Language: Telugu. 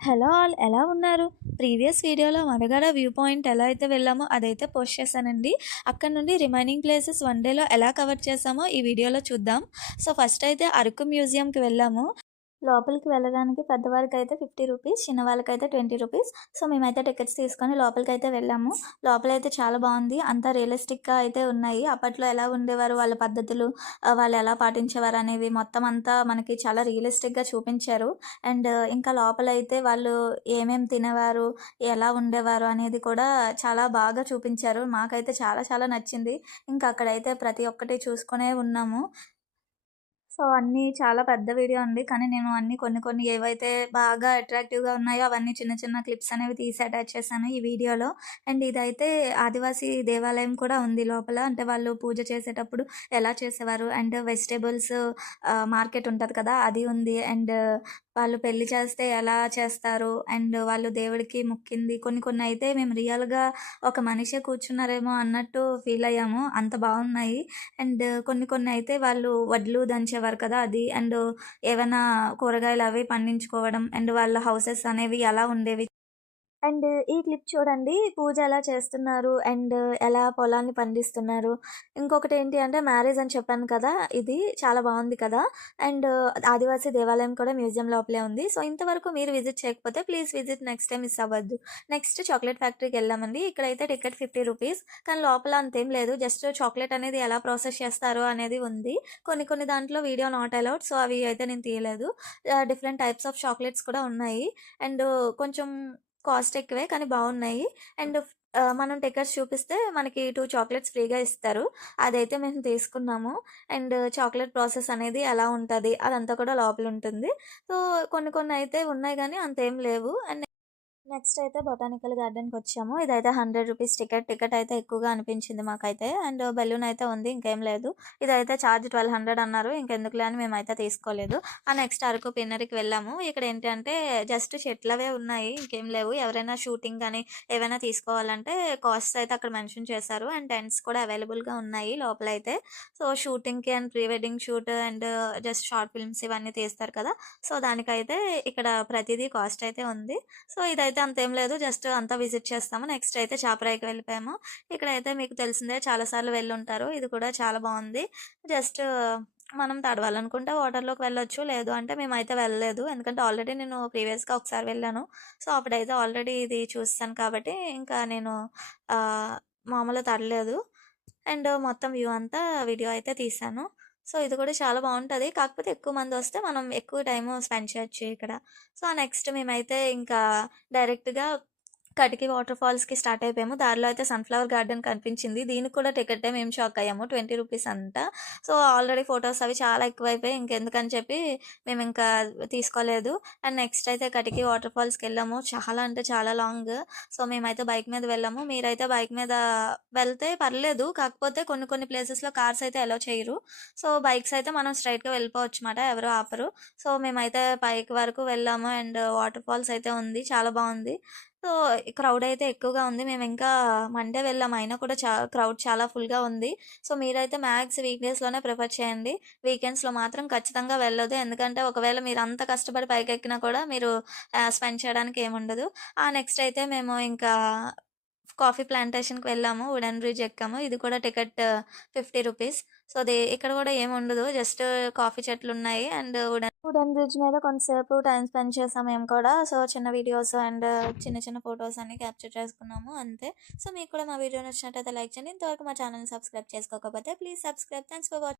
హలో ఆల్ ఎలా ఉన్నారు? ప్రీవియస్ వీడియోలో మరగడ వ్యూ పాయింట్ ఎలా అయితే వెళ్ళామో అదైతే పోస్ట్ చేశానండి. అక్కడ నుండి రిమైనింగ్ ప్లేసెస్ వన్ డేలో ఎలా కవర్ చేసామో ఈ వీడియోలో చూద్దాం. సో ఫస్ట్ అయితే అరకు మ్యూజియంకి వెళ్ళాము. లోపలికి వెళ్ళడానికి పెద్దవారికైతే 50 రూపీస్, చిన్నవాళ్ళకైతే 20 రూపీస్. సో మేమైతే టికెట్స్ తీసుకొని లోపలికైతే వెళ్ళాము. లోపలైతే చాలా బాగుంది. అంతా రియలిస్టిక్గా అయితే ఉన్నాయి. అప్పట్లో ఎలా ఉండేవారు, వాళ్ళ పద్ధతులు, వాళ్ళు ఎలా పాటించేవారు అనేవి మొత్తం అంతా మనకి చాలా రియలిస్టిక్గా చూపించారు. అండ్ ఇంకా లోపలైతే వాళ్ళు ఏమేమి తినేవారు, ఎలా ఉండేవారు అనేది కూడా చాలా బాగా చూపించారు. మాకైతే చాలా చాలా నచ్చింది. ఇంకా అక్కడైతే ప్రతి ఒక్కటి చూసుకునే ఉన్నాము. సో, అన్నీ చాలా పెద్ద వీడియో అండి. కానీ నేను అన్నీ కొన్ని కొన్ని ఏవైతే బాగా అట్రాక్టివ్‌గా ఉన్నాయో అవన్నీ చిన్న చిన్న క్లిప్స్ అనేవి తీసి అటాచ్ చేశాను ఈ వీడియోలో. అండ్ ఇదైతే ఆదివాసీ దేవాలయం కూడా ఉంది లోపల. అంటే వాళ్ళు పూజ చేసేటప్పుడు ఎలా చేసేవారు అండ్ వెజిటబుల్స్ మార్కెట్ ఉంటది కదా! అది ఉంది. అండ్ వాళ్ళు పెళ్లి చేస్తే ఎలా చేస్తారు అండ్ వాళ్ళు దేవుడికి మొక్కింది కొన్ని కొన్ని అయితే మేము రియల్‌గా ఒక మనిషే కూర్చున్నారేమో అన్నట్టు ఫీల్ అయ్యాము. అంత బాగున్నాయి. అండ్ కొన్ని కొన్ని అయితే వాళ్ళు వడ్లు దంచేవారు కదా! అది. అండ్ ఏవన్నా కూరగాయలు అవి పండించుకోవడం అండ్ వాళ్ళ హౌసెస్ అనేవి ఎలా ఉండేవి. అండ్ ఈ క్లిప్ చూడండి. పూజ ఎలా చేస్తున్నారు అండ్ ఎలా పొలాన్ని పండిస్తున్నారు. ఇంకొకటేంటి అంటే మ్యారేజ్ అని చెప్పాను కదా! ఇది చాలా బావుంది కదా! అండ్ ఆదివాసీ దేవాలయం కూడా మ్యూజియం లోపలే ఉంది. సో, ఇంతవరకు మీరు విజిట్ చేయకపోతే please visit next time miss అవ్వద్దు. నెక్స్ట్ చాక్లెట్ ఫ్యాక్టరీకెళ్ళామండి. ఇక్కడైతే టికెట్ 50 రూపీస్. కానీ లోపల అంతేం లేదు. జస్ట్ చాక్లెట్ అనేది ఎలా ప్రాసెస్ చేస్తారు అనేది ఉంది. కొన్ని కొన్ని దాంట్లో వీడియో నాట్ అలౌడ్. సో, అవి అయితే నేను తీయలేదు. డిఫరెంట్ టైప్స్ ఆఫ్ చాక్లెట్స్ కూడా ఉన్నాయి. అండ్ కొంచెం కాస్ట్ ఎక్కువే కానీ బాగున్నాయి. అండ్ మనం టికెట్స్ చూపిస్తే మనకి 2 చాక్లెట్స్ ఫ్రీగా ఇస్తారు. అదైతే మేము తీసుకున్నాము. అండ్ చాక్లెట్ ప్రాసెస్ అనేది ఎలా ఉంటది అదంతా కూడా లోపలుంటుంది. సో, కొన్ని కొన్ని అయితే ఉన్నాయి గానీ అంతేం లేవు. అండ్ నెక్స్ట్ అయితే బొటానికల్ గార్డెన్‌కొచ్చాము. ఇదైతే 100 రూపీస్ టికెట్. టికెట్ అయితే ఎక్కువగా అనిపించింది మాకైతే. అండ్ బెలూన్ అయితే ఉంది. ఇంకేం లేదు. ఇదైతే ఛార్జ్ 1200 అన్నారు. ఇంకెందుకులే అని మేమైతే తీసుకోలేదు. నెక్స్ట్ అరకు పిన్నరికి వెళ్ళాము. ఇక్కడ ఏంటంటే జస్ట్ చెట్లవే ఉన్నాయి. ఇంకేం లేవు. ఎవరైనా షూటింగ్ గానీ ఏవైనా తీసుకోవాలంటే కాస్ట్స్ అయితే అక్కడ మెన్షన్ చేశారు. అండ్ టెంట్స్ కూడా అవైలబుల్‌గా ఉన్నాయి లోపలైతే. సో, షూటింగ్‌కి and pre wedding shoot and just short films ఇవన్నీ తీస్తారు కదా! సో, దానికైతే ఇక్కడ ప్రతీదీ కాస్ట్ అయితే ఉంది. సో, ఇదైతే అంతేం లేదు. జస్ట్ అంతా విజిట్ చేస్తాము. నెక్స్ట్ అయితే చాపరాయికి వెళ్ళిపోయాము. ఇక్కడైతే మీకు తెలిసిందే చాలా సార్లు వెళ్ళుంటారు. ఇది కూడా చాలా బావుంది. జస్ట్ మనం తడవాలనుకుంటే వాటర్‌లోకి వెళ్ళొచ్చు. లేదు అంటే మేమైతే వెళ్ళలేదు. ఎందుకంటే ఆల్రెడీ నేను ప్రీవియస్‌గా ఒకసారి వెళ్ళాను. సో, అప్పుడైతే ఆల్రెడీ ఇది చూసేసాను కాబట్టి ఇంకా నేను ఆహ్, మామూలుగా తడలేదు. అండ్ మొత్తం వ్యూ అంతా వీడియో అయితే తీశాను. సో, ఇది కూడా చాలా బావుంటది. కాకపోతే ఎక్కువ మందొస్తే మనం ఎక్కువ టైము స్పెండ్ చేయొచ్చు ఇక్కడ. సో, నెక్స్ట్ మేమైతే ఇంకా డైరెక్ట్‌గా కటికి వాటర్ ఫాల్స్‌కి స్టార్ట్ అయిపోయాము. దారిలో అయితే సన్‌ఫ్లవర్ గార్డెన్ కనిపించింది. దీనికి కూడా టికెట్టే మేము షాక్ అయ్యాము. 20 రూపీస్ అంట. సో, ఆల్రెడీ ఫోటోస్ అవి చాలా ఎక్కువైపోయాయి. ఇంకెందుకని చెప్పి మేమింకా తీసుకోలేదు. అండ్ నెక్స్ట్ అయితే కటికి వాటర్ ఫాల్స్‌కెళ్ళాము. చాలా అంటే చాలా లాంగ్. సో, మేమైతే బైక్ మీద వెళ్ళాము. మీరైతే బైక్ మీద వెళ్తే పర్లేదు. కాకపోతే కొన్ని కొన్ని ప్లేసెస్‌లో కార్స్ అయితే అలో చేయరు. సో, బైక్స్ అయితే మనం స్ట్రెయిట్‌గా వెళ్ళిపోవచ్చమాట. ఎవరు ఆపరు. సో, మేమైతే పైకి వరకు వెళ్ళాము. అండ్ వాటర్ ఫాల్స్ అయితే ఉంది. చాలా బావుంది. సో, క్రౌడ్ అయితే ఎక్కువగా ఉంది. మేమింకా మండే వెళ్ళాము. అయినా కూడా క్రౌడ్ చాలా ఫుల్‌గా ఉంది. సో, మీరైతే మ్యాక్స్ వీక్ డేస్‌లోనే ప్రిఫర్ చేయండి. వీకెండ్స్‌లో మాత్రం ఖచ్చితంగా వెళ్ళొద్దు. ఎందుకంటే ఒకవేళ మీరంత కష్టపడి పైకెక్కినా కూడా మీరు స్పెండ్ చేయడానికి ఏముండదు. నెక్స్ట్ అయితే మేము ఇంకా కాఫీ ప్లాంటేషన్‌కి వెళ్ళాము. వుడెన్ బ్రిడ్జ్ ఎక్కాము. ఇది కూడా టికెట్ 50 రూపీస్. సో, ఇక్కడ కూడా ఏముండదు. జస్ట్ కాఫీ చెట్లున్నాయి. అండ్ వుడెన్ బ్రిడ్జ్ మీద కొంతసేపు టైమ్ స్పెండ్ చేసాం మేము కూడా. సో, చిన్న వీడియోస్ అండ్ చిన్న చిన్న ఫోటోస్ అన్నీ క్యాప్చర్ చేసుకున్నాము అంతే. సో, మీకు కూడా మా వీడియో నచ్చినట్టయితే లైక్ చేయండి. ఇంతవరకు మా ఛానల్‌ని సబ్స్క్రైబ్ చేసుకోకపోతే please subscribe. Thanks for watching.